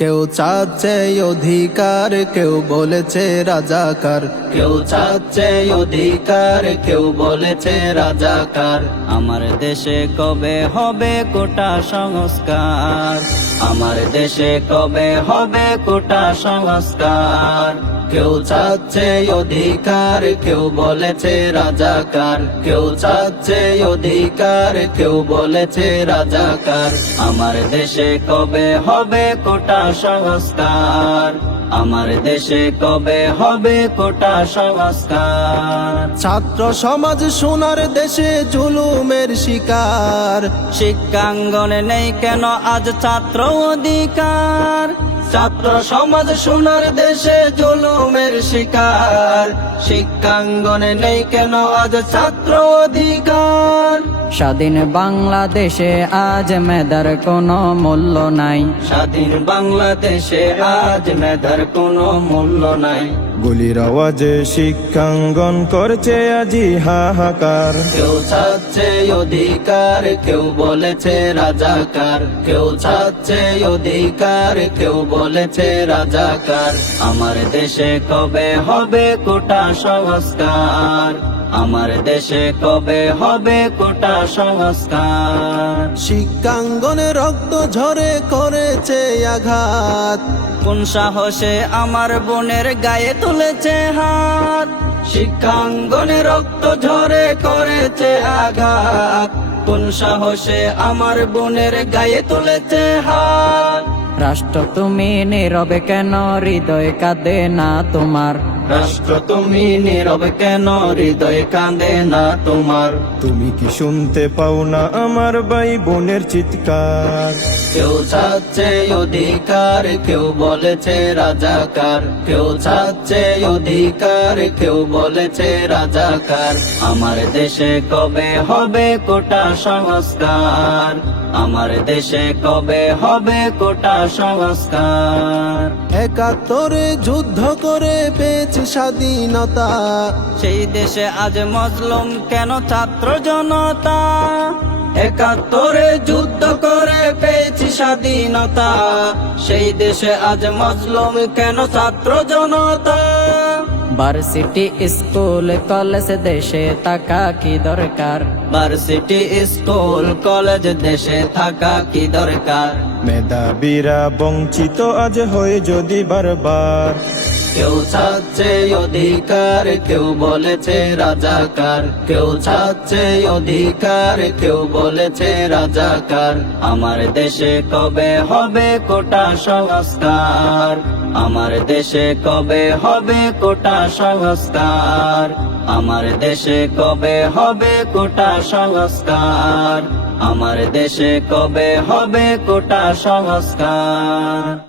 কেউ চাচ্ছে অধিকার, কেউ বলেছে রাজাকার। কেউ চাচ্ছে অধিকার, কেউ বলেছে রাজাকার। আমার দেশে কবে হবে কোটা সংস্কার? আমার দেশে কবে হবে কোটা সংস্কার? কেউ চাচ্ছে অধিকার, কেউ বলেছে রাজাকার। কেউ চাচ্ছে অধিকার, কেউ বলেছে রাজাকার। আমার দেশে কবে হবে কোটা সংস্কার? আমার দেশে কবে হবে কোটা সংস্কার? ছাত্র সমাজ সোনার দেশে জুলুমের শিকার। শিক্ষাঙ্গনে নেই কেন আজ ছাত্র অধিকার? ছাত্র সমাজ সোনার দেশে জুলুমের শিকার। শিক্ষাঙ্গনে নেই কেন আজ ছাত্র অধিকার। স্বাধীন বাংলাদেশে আজ মেধার কোনো মূল্য নাই। স্বাধীন বাংলাদেশে আজ মেধার কোনো মূল্য নাই। গুলির আওয়াজে শিক্ষাঙ্গন করছে আজি হাহাকার। কেউ চাচ্ছে অধিকার, কেউ বলেছে রাজাকার। কেউ চাচ্ছে অধিকার, কেউ বলেছে রাজাকার। আমার দেশে কবে হবে কোটা সংস্কার? আমার দেশে কবে হবে কোটা সংস্কার? শিক্ষাঙ্গনে রক্ত ঝরে করেছে আঘাত। কোন সাহসে আমার বোনের গায়ে তুলেছে হাত? শিক্ষাঙ্গনে রক্ত ঝরে করেছে আঘাত। কোন সাহসে আমার বোনের গায়ে তুলেছে হাত? রাষ্ট্র তুমি নীরবে কেন, হৃদয় কাঁদে না তোমার? রাষ্ট্র তুমি নীরবে কেন, হৃদয় কাঁদে না তোমার? তুমি কি শুনতে পাও না আমার ভাই বোনের চিৎকার? কেউ চাচ্ছে অধিকার, কেউ বলেছে রাজাকার। কেউ চাচ্ছে অধিকার, কেউ বলেছে রাজাকার। আমার দেশে কবে হবে কোটা সংস্কার? আমার দেশে কবে হবে কোটা সংস্কার? ৭১ যুদ্ধ করে পেয়েছি স্বাধীনতা। সেই দেশে আজ মজলুম কেন ছাত্র জনতা? ৭১ যুদ্ধ করে পেয়েছি স্বাধীনতা। সেই দেশে আজ মজলুম কেন ছাত্র জনতা? ভার্সিটি স্কুল কলেজ দেশে থাকা কি দরকার? ভার্সিটি স্কুল কলেজ দেশে থাকা কি দরকার? মেধাবীরা বঞ্চিত আজ হয় যদি বারবার। কেউ চাচ্ছে অধিকার, কেউ বলেছে রাজাকার। কেউ চাচ্ছে অধিকার, কেউ বলেছে রাজাকার। আমার দেশে কবে হবে কোটা সংস্কার? আমার দেশে কবে হবে কোটা সংস্কার? আমার দেশে কবে হবে কোটা সংস্কার? আমার দেশে কবে হবে কোটা সংস্কার?